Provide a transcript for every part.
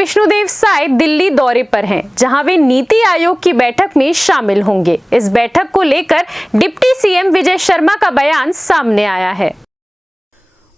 विष्णुदेव साय दिल्ली दौरे पर हैं, जहां वे नीति आयोग की बैठक में शामिल होंगे। इस बैठक को लेकर डिप्टी सीएम विजय शर्मा का बयान सामने आया है।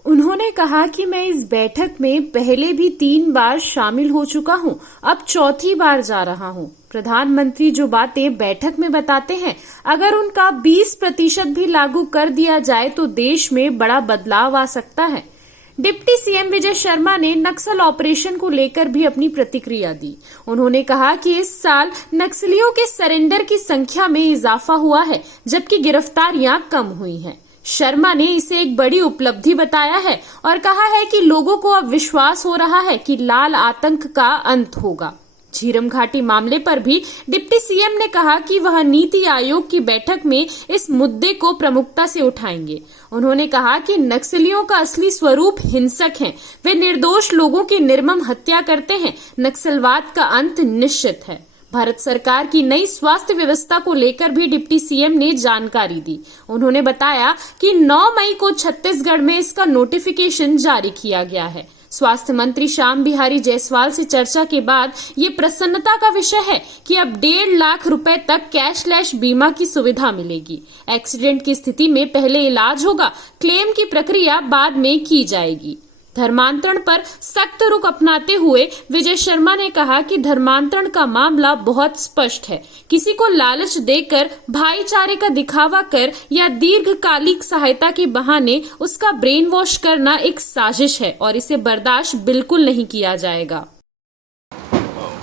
उन्होंने कहा कि मैं इस बैठक में पहले भी 3 बार शामिल हो चुका हूं, अब चौथी बार जा रहा हूं। प्रधानमंत्री जो बातें बैठक में बताते हैं, अगर उनका 20% भी लागू कर दिया जाए तो देश में बड़ा बदलाव आ सकता है। डिप्टी सीएम विजय शर्मा ने नक्सल ऑपरेशन को लेकर भी अपनी प्रतिक्रिया दी। उन्होंने कहा कि इस साल नक्सलियों के सरेंडर की संख्या में इजाफा हुआ है, जबकि गिरफ्तारियां कम हुई हैं। शर्मा ने इसे एक बड़ी उपलब्धि बताया है और कहा है कि लोगों को अब विश्वास हो रहा है कि लाल आतंक का अंत होगा। झीरम घाटी मामले पर भी डिप्टी सीएम ने कहा कि वह नीति आयोग की बैठक में इस मुद्दे को प्रमुखता से उठाएंगे। उन्होंने कहा कि नक्सलियों का असली स्वरूप हिंसक हैं, वे निर्दोष लोगों की निर्मम हत्या करते हैं। नक्सलवाद का अंत निश्चित है। भारत सरकार की नई स्वास्थ्य व्यवस्था को लेकर भी डिप्टी सीएम ने जानकारी दी। उन्होंने बताया कि 9 मई को छत्तीसगढ़ में इसका नोटिफिकेशन जारी किया गया है। स्वास्थ्य मंत्री श्याम बिहारी जायसवाल से चर्चा के बाद ये प्रसन्नता का विषय है कि अब 1.5 लाख रुपए तक कैशलेस बीमा की सुविधा मिलेगी। एक्सीडेंट की स्थिति में पहले इलाज होगा, क्लेम की प्रक्रिया बाद में की जाएगी। धर्मांतरण पर सख्त रुख अपनाते हुए विजय शर्मा ने कहा कि धर्मांतरण का मामला बहुत स्पष्ट है। किसी को लालच देकर, भाईचारे का दिखावा कर या दीर्घकालिक सहायता के बहाने उसका ब्रेन वॉश करना एक साजिश है और इसे बर्दाश्त बिल्कुल नहीं किया जाएगा।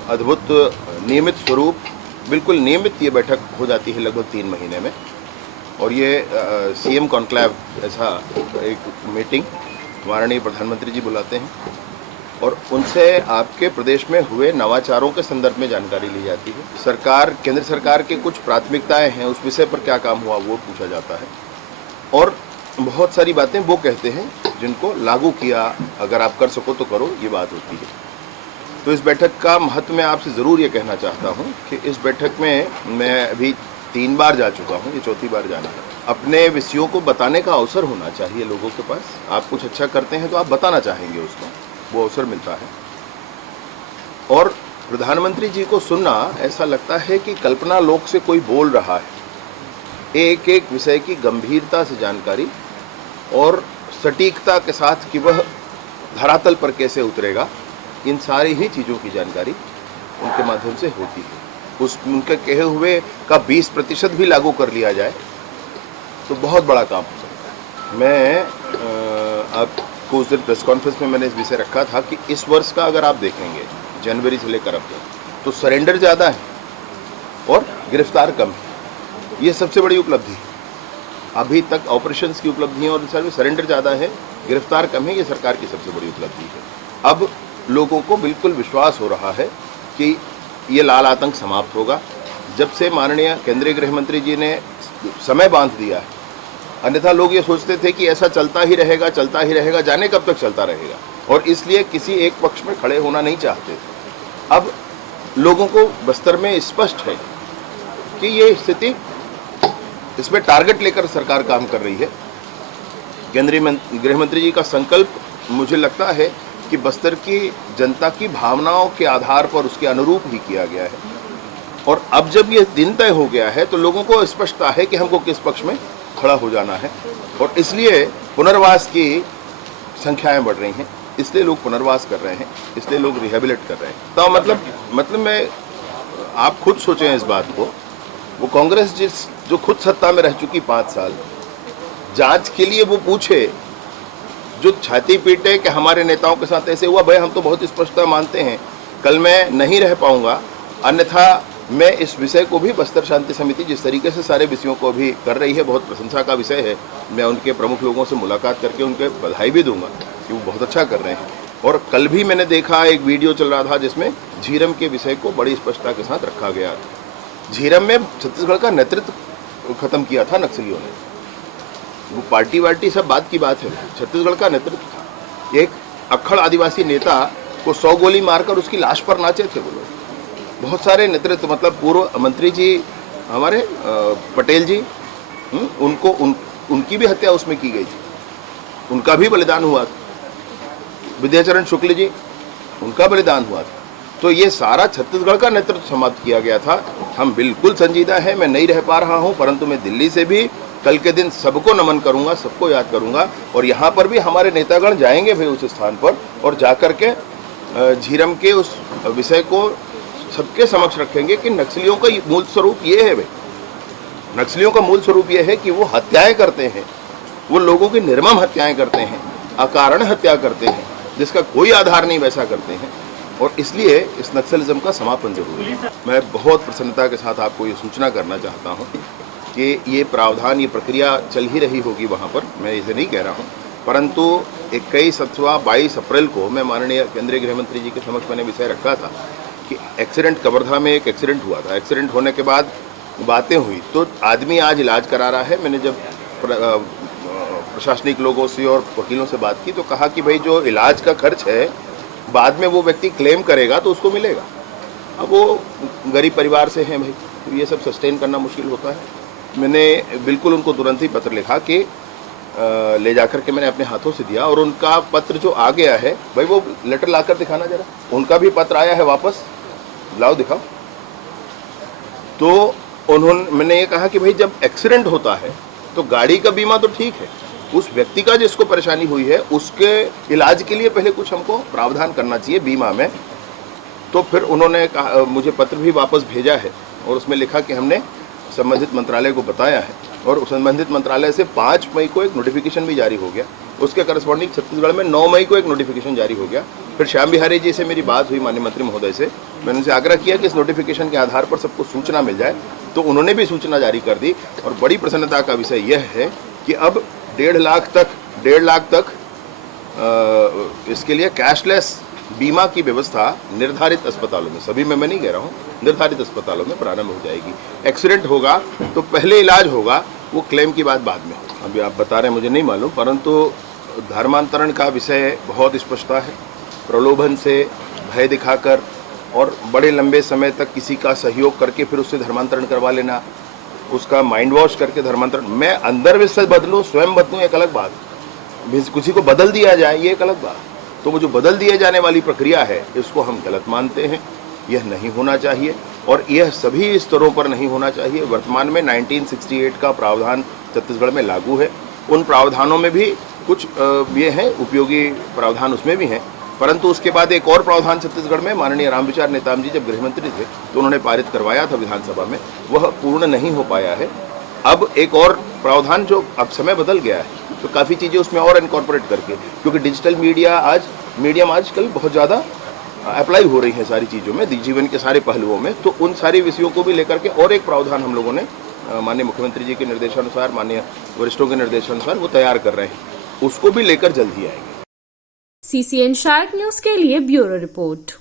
अद्भुत नियमित स्वरूप, बिल्कुल नियमित ये बैठक हो जाती है लगभग 3 महीने में, और ये सीएम कॉन्क्लेव ऐसा एक मीटिंग माननीय प्रधानमंत्री जी बुलाते हैं और उनसे आपके प्रदेश में हुए नवाचारों के संदर्भ में जानकारी ली जाती है। सरकार, केंद्र सरकार के कुछ प्राथमिकताएं हैं, उस विषय पर क्या काम हुआ वो पूछा जाता है और बहुत सारी बातें वो कहते हैं जिनको लागू किया, अगर आप कर सको तो करो, ये बात होती है। तो इस बैठक का महत्व मैं आपसे ज़रूर ये कहना चाहता हूँ कि इस बैठक में मैं अभी 3 बार जा चुका हूँ, ये चौथी बार जाना है। अपने विषयों को बताने का अवसर होना चाहिए लोगों के पास। आप कुछ अच्छा करते हैं तो आप बताना चाहेंगे, उसको वो अवसर मिलता है। और प्रधानमंत्री जी को सुनना ऐसा लगता है कि कल्पना लोक से कोई बोल रहा है। एक एक विषय की गंभीरता से जानकारी और सटीकता के साथ कि वह धरातल पर कैसे उतरेगा, इन सारी ही चीज़ों की जानकारी उनके माध्यम से होती है। उनके कहे हुए का 20% भी लागू कर लिया जाए तो बहुत बड़ा काम हो सकता है। मैं आपको उस दिन प्रेस कॉन्फ्रेंस में मैंने इस विषय रखा था कि इस वर्ष का अगर आप देखेंगे जनवरी से लेकर अब तक, तो सरेंडर ज़्यादा है और गिरफ्तार कम है। ये सबसे बड़ी उपलब्धि है। अभी तक ऑपरेशंस की उपलब्धियाँ और सरेंडर ज़्यादा है, गिरफ्तार कम है, ये सरकार की सबसे बड़ी उपलब्धि है। अब लोगों को बिल्कुल विश्वास हो रहा है कि ये लाल आतंक समाप्त होगा। जब से माननीय केंद्रीय गृह मंत्री जी ने समय बांध दिया है, अन्यथा लोग ये सोचते थे कि ऐसा चलता ही रहेगा, जाने कब तक चलता रहेगा, और इसलिए किसी एक पक्ष में खड़े होना नहीं चाहते थे। अब लोगों को बस्तर में स्पष्ट है कि ये स्थिति, इसमें टारगेट लेकर सरकार काम कर रही है। केंद्रीय गृह मंत्री जी का संकल्प मुझे लगता है कि बस्तर की जनता की भावनाओं के आधार पर उसके अनुरूप ही किया गया है। और अब जब ये दिन तय हो गया है तो लोगों को स्पष्टता है कि हमको किस पक्ष में खड़ा हो जाना है, और इसलिए पुनर्वास की संख्याएं बढ़ रही हैं, इसलिए लोग पुनर्वास कर रहे हैं, इसलिए लोग रिहेबिलिट कर रहे हैं। तो मतलब मैं, आप खुद सोचें इस बात को, वो कांग्रेस जो खुद सत्ता में रह चुकी 5 साल, जांच के लिए वो पूछे, जो छाती पीटे कि हमारे नेताओं के साथ ऐसे हुआ। भाई, हम तो बहुत स्पष्टता मानते हैं, कल मैं नहीं रह पाऊंगा, अन्यथा मैं इस विषय को भी, बस्तर शांति समिति जिस तरीके से सारे विषयों को भी कर रही है, बहुत प्रशंसा का विषय है। मैं उनके प्रमुख लोगों से मुलाकात करके उनके बधाई भी दूंगा कि वो बहुत अच्छा कर रहे हैं। और कल भी मैंने देखा, एक वीडियो चल रहा था जिसमें झीरम के विषय को बड़ी स्पष्टता के साथ रखा गया। झीरम में छत्तीसगढ़ का नेतृत्व खत्म किया था नक्सलियों ने, वो पार्टी वार्टी सब बात की बात है, छत्तीसगढ़ का नेतृत्व था। एक अक्खड़ आदिवासी नेता को 100 गोली मारकर उसकी लाश पर नाचे थे वो लोग। बहुत सारे नेतृत्व, मतलब पूर्व मंत्री जी हमारे पटेल जी, उनकी भी हत्या उसमें की गई थी, उनका भी बलिदान हुआ था। विद्याचरण शुक्ल जी, उनका बलिदान हुआ था। तो ये सारा छत्तीसगढ़ का नेतृत्व समाप्त किया गया था। हम बिल्कुल संजीदा है, मैं नहीं रह पा रहा हूँ, परंतु मैं दिल्ली से भी कल के दिन सबको नमन करूंगा, सबको याद करूंगा और यहाँ पर भी हमारे नेतागण जाएंगे भाई उस स्थान पर और जाकर के झीरम के उस विषय को सबके समक्ष रखेंगे कि नक्सलियों का मूल स्वरूप ये है भाई, नक्सलियों का मूल स्वरूप ये है कि वो हत्याएं करते हैं, वो लोगों की निर्मम हत्याएं करते हैं, अकारण हत्या करते हैं, जिसका कोई आधार नहीं वैसा करते हैं और इसलिए इस नक्सलिज्म का समापन जरूरी है। मैं बहुत प्रसन्नता के साथ आपको ये सूचना करना चाहता हूँ कि ये प्रावधान, ये प्रक्रिया चल ही रही होगी वहाँ पर, मैं इसे नहीं कह रहा हूँ, परंतु 21 अथवा 22 अप्रैल को मैं माननीय केंद्रीय गृह मंत्री जी के समक्ष मैंने विषय रखा था कि एक्सीडेंट, कवर्धा में एक एक्सीडेंट हुआ था, एक्सीडेंट होने के बाद बातें हुई तो आदमी आज इलाज करा रहा है। मैंने जब प्रशासनिक लोगों से और वकीलों से बात की तो कहा कि भाई जो इलाज का खर्च है बाद में वो व्यक्ति क्लेम करेगा तो उसको मिलेगा। अब वो गरीब परिवार से हैं भाई, तो ये सब सस्टेन करना मुश्किल होता है। मैंने बिल्कुल उनको तुरंत ही पत्र लिखा कि ले जाकर के मैंने अपने हाथों से दिया और उनका पत्र जो आ गया है भाई वो लेटर लाकर दिखाना जरा, उनका भी पत्र आया है वापस, लाओ दिखाओ। तो मैंने ये कहा कि भाई जब एक्सीडेंट होता है तो गाड़ी का बीमा तो ठीक है, उस व्यक्ति का जिसको परेशानी हुई है उसके इलाज के लिए पहले कुछ हमको प्रावधान करना चाहिए बीमा में। तो फिर उन्होंने कहा, मुझे पत्र भी वापस भेजा है और उसमें लिखा कि हमने संबंधित मंत्रालय को बताया है और संबंधित मंत्रालय से 5 मई को एक नोटिफिकेशन भी जारी हो गया, उसके करस्पॉन्डिंग छत्तीसगढ़ में 9 मई को एक नोटिफिकेशन जारी हो गया। फिर श्याम बिहारी जी से मेरी बात हुई, माननीय मंत्री महोदय से, मैंने उनसे आग्रह किया कि इस नोटिफिकेशन के आधार पर सबको सूचना मिल जाए, तो उन्होंने भी सूचना जारी कर दी। और बड़ी प्रसन्नता का विषय यह है कि अब 1.5 लाख तक इसके लिए कैशलेस बीमा की व्यवस्था निर्धारित अस्पतालों में, सभी में मैं नहीं कह रहा हूँ, निर्धारित अस्पतालों में प्रारंभ हो जाएगी। एक्सीडेंट होगा तो पहले इलाज होगा, वो क्लेम की बात बाद में होगा। अभी आप बता रहे हैं मुझे नहीं मालूम, परंतु धर्मांतरण का विषय बहुत स्पष्टता है। प्रलोभन से, भय दिखाकर और बड़े लंबे समय तक किसी का सहयोग करके फिर उससे धर्मांतरण करवा लेना, उसका माइंड वॉश करके धर्मांतरण, मैं अंदर से बदलूँ, स्वयं बदलूँ एक अलग बात, किसी को बदल दिया जाए ये एक अलग बात। तो वो जो बदल दिए जाने वाली प्रक्रिया है इसको हम गलत मानते हैं, यह नहीं होना चाहिए और यह सभी स्तरों पर नहीं होना चाहिए। वर्तमान में 1968 का प्रावधान छत्तीसगढ़ में लागू है, उन प्रावधानों में भी कुछ ये हैं उपयोगी प्रावधान, उसमें भी हैं, परंतु उसके बाद एक और प्रावधान छत्तीसगढ़ में माननीय रामविचार नेताम जी जब गृह मंत्री थे तो उन्होंने पारित करवाया था विधानसभा में, वह पूर्ण नहीं हो पाया है। अब एक और प्रावधान जो अब समय बदल गया है तो काफ़ी चीज़ें उसमें और इनकॉर्पोरेट करके, क्योंकि डिजिटल मीडियम आजकल बहुत ज़्यादा अप्लाई हो रही है सारी चीज़ों में, जीवन के सारे पहलुओं में, तो उन सारी विषयों को भी लेकर के और एक प्रावधान हम लोगों ने माननीय मुख्यमंत्री जी के निर्देशानुसार, माननीय वरिष्ठों के निर्देशानुसार वो तैयार कर रहे हैं, उसको भी लेकर जल्द ही आएंगे। CCN शार्क न्यूज के लिए ब्यूरो रिपोर्ट।